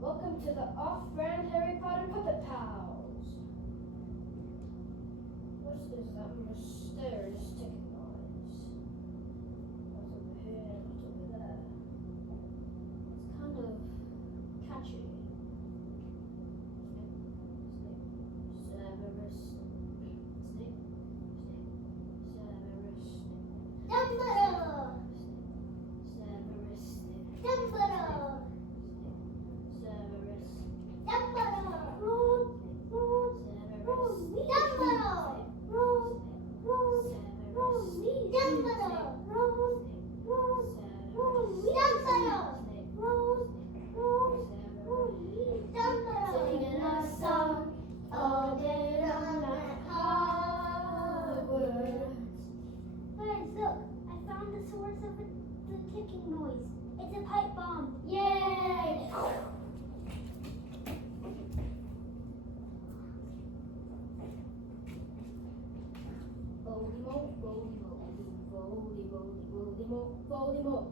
Welcome to the off-brand Harry Potter Puppet Pals. What is that mysterious ticking noise? What's over here? What's over there? It's kind of catchy. Severus Snape. Severus Snape. Dumbledore! Severus Snape. Dumbledore! Severus. Dumbledore! Severus. Dumbledore! Dumbledore! Singing a song all day long at Hogwarts. Guys, look! I found the source of the ticking noise. It's a pipe bomb. Yay! Voldemort, Voldemort, Voldemort, Voldemort, Voldemort.